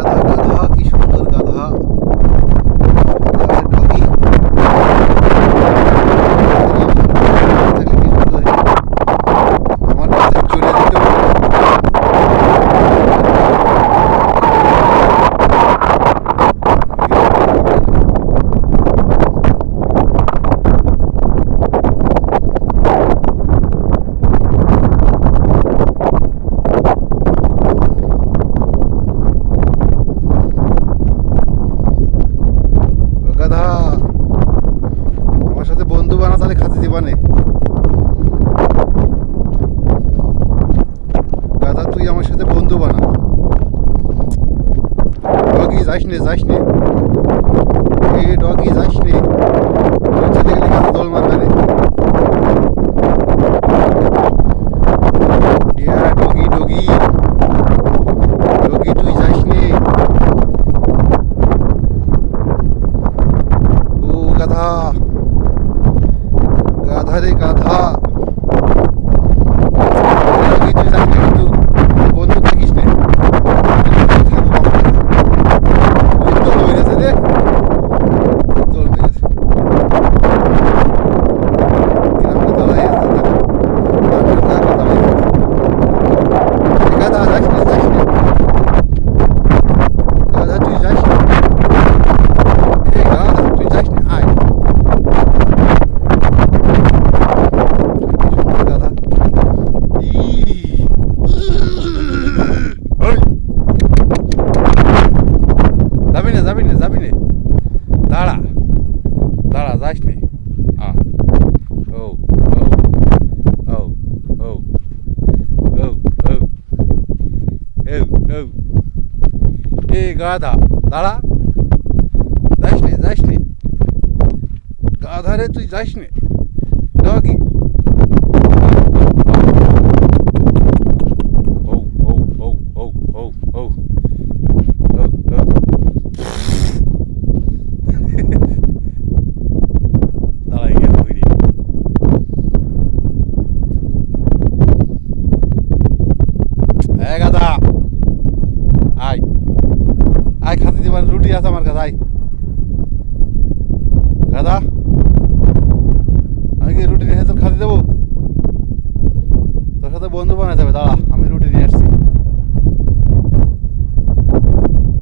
গাধা গাধা কি সুন্দর গাধা ডগি কি সুন্দর আমার কাছে চলে যেতে গাধা আমার সাথে বন্ধু বানা, তাহলে খাতে দিবানে। গাধা তুই আমার সাথে বন্ধু বানা। ডগি যাস নে, যাস নে, এ ডগি যাস নে, তুই চলে গেলে গাধা দল মারবে রে। ডগি ডগি ডগি তুই যাস নে। ও গাধা গাধা রে গাধা, ডগি তুই যাস নে, কিন্তু বন্ধু থাকিস নে। থাকবো আমার কাছে। ওই দোল মেরেছে রে, দোল মেরেছে। কিরকম দাঁড়াই আছে দেখো, দাঁড়াই আছে। গাধা যাস নে, যাস নে, গাধা তুই যাস নে, এ গাধা তুই যাস নে, আয়। সুন্দর গাধা। যাবি না, যাবি না, যাবি না, দাঁড়া দাঁড়া, যাস নে। ও ও ও ও ও ও ও ও, এ গাধা দাঁড়া, যাস নে, যাস নে, গাধা রে তুই যাস নে, ডগি। ও ও ও ও ও ও ও ও, দাঁড়াই গেল বুঝলি। এ গাধা আয়, আয় খাতে দিবার, রুটি আছে আমার কাছে, আয়। গাধা আমি কি রুটি নিয়ে তোর খাতে দেবো? তোর সাথে বন্ধু বানাতে হবে, দাঁড়া।